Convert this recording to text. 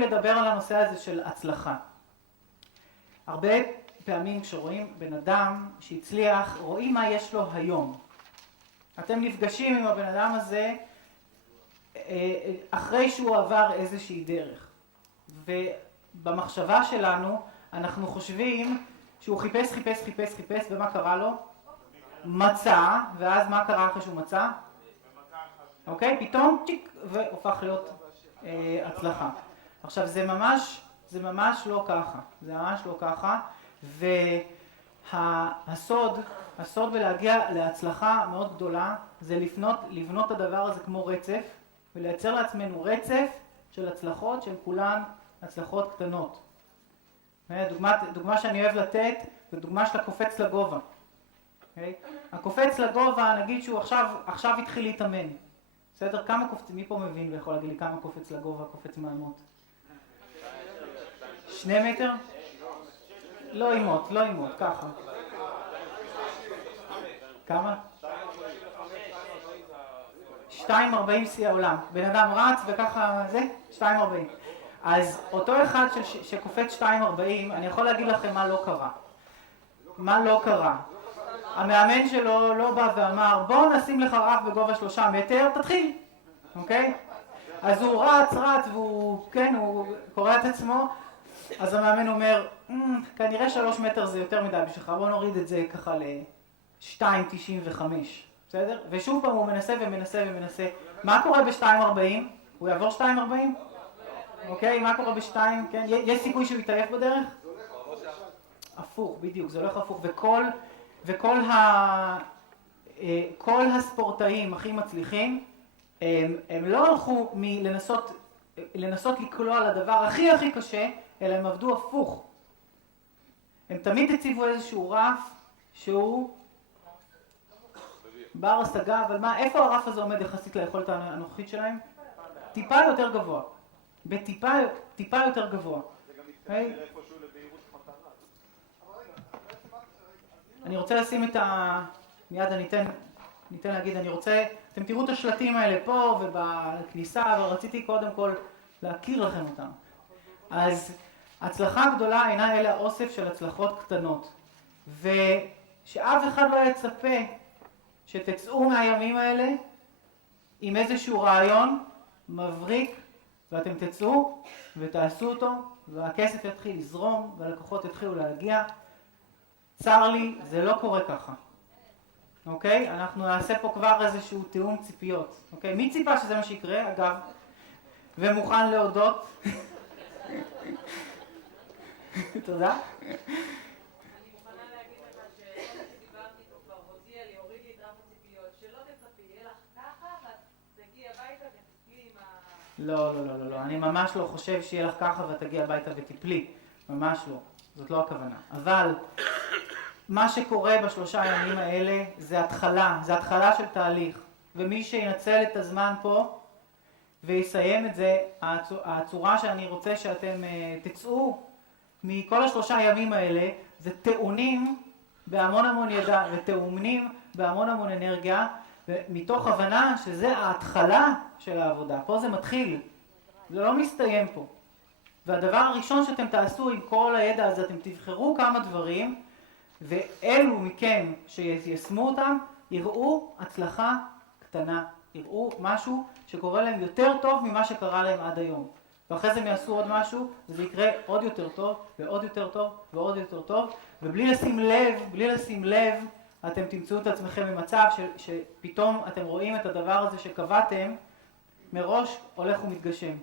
לי לדבר על הנושא הזה של הצלחה. הרבה פעמים כשרואים בן אדם שהצליח, רואים מה יש לו היום. אתם נפגשים עם הבן אדם הזה אחרי שהוא עבר איזושהי דרך. ובמחשבה שלנו אנחנו חושבים שהוא חיפש, ומה קרה לו? מצא, ואז מה קרה אחרי שהוא מצא? אוקיי? פתאום צ'יק, והופך להיות הצלחה. עכשיו זה ממש לא ככה. זה ממש לא ככה. והסוד בלהגיע להצלחה מאוד גדולה, זה לבנות את הדבר הזה כמו רצף, ולייצר לעצמנו רצף של הצלחות שהן כולן הצלחות קטנות. דוגמה שאני אוהב לתת, זה דוגמה של הקופץ לגובה. הקופץ לגובה, נגיד שהוא עכשיו התחיל להתאמן. בסדר? כמה קופץ, מי פה מבין ויכול להגיד לי כמה קופץ לגובה, קופץ מהמות? 2 מטר? לא אימות, ככה. כמה? 2.40 שיא העולם. בן אדם רץ וככה זה? 2.40. אז אותו אחד שקופץ 2.40, אני יכול להגיד לכם מה לא קרה. מה לא קרה? המאמן שלו לא בא ואמר, בוא נשים לך רף בגובה 3 מטר, תתחיל. אוקיי? אז הוא רץ והוא, כן, הוא קורא את עצמו, אז המאמן אומר, כנראה 3 מטר זה יותר מדי בשבילך, בוא נוריד את זה ככה ל-2.95, בסדר? ושוב פעם הוא מנסה ומנסה. מה קורה ב-2.40? הוא יעבור 2.40? אוקיי, מה קורה ב-2? כן? יש סיכוי שהוא יתעייף בדרך? הפוך, בדיוק, זה הולך הפוך. כל הספורטאים הכי מצליחים, הם לא הלכו לנסות לקלוע לדבר הכי קשה, אלא הם עבדו הפוך. הם תמיד הציבו איזשהו רף שהוא בר השגה, אבל איפה הרף הזה עומד יחסית ליכולת הנוכחית שלהם? טיפה יותר גבוה. טיפה יותר גבוה. אני רוצה לשים את מיד אני אתן להגיד, אתם תראו את השלטים האלה פה ובכניסה, אבל רציתי קודם כל להכיר לכם אותם. אז הצלחה גדולה אינה אלא אוסף של הצלחות קטנות. ושאף אחד לא יצפה שתצאו מהימים האלה עם איזשהו רעיון מבריק, ואתם תצאו ותעשו אותו, והכסף יתחיל לזרום, והלקוחות יתחילו להגיע. צר לי, זה לא קורה ככה. אוקיי? אנחנו נעשה פה כבר איזשהו תיאום ציפיות. אוקיי? מי ציפה שזה מה שיקרה, אגב? ומוכן להודות? תודה. אני מוכנה להגיד לך שדיברתי איתו כבר, הודיע לי, הוריד לי את רף הציפיות, שלא תצפי, יהיה לך ככה, ואת תגיעי הביתה ותפלי עם לא. אני ממש לא חושב שיהיה לך ככה ואת תגיעי הביתה ותפלי. ממש לא. זאת לא הכוונה. אבל מה שקורה ב3 ימים האלה זה התחלה של תהליך. ומי שינצל את הזמן פה ויסיים את זה, הצורה שאני רוצה שאתם תצאו מכל 3 ימים האלה, זה טעונים בהמון ידע וטעונים בהמון אנרגיה, מתוך הבנה שזה ההתחלה של העבודה. פה זה מתחיל, זה לא מסתיים פה. והדבר הראשון שאתם תעשו עם כל הידע הזה, אתם תבחרו כמה דברים, ואלו מכם שיישמו אותם, יראו הצלחה קטנה, יראו משהו שקורה להם יותר טוב ממה שקרה להם עד היום. ואחרי זה הם יעשו עוד משהו, וזה יקרה עוד יותר טוב, ועוד יותר טוב, ועוד יותר טוב, ובלי לשים לב, אתם תמצאו את עצמכם במצב שפתאום אתם רואים את הדבר הזה שקבעתם, מראש הולך ומתגשם.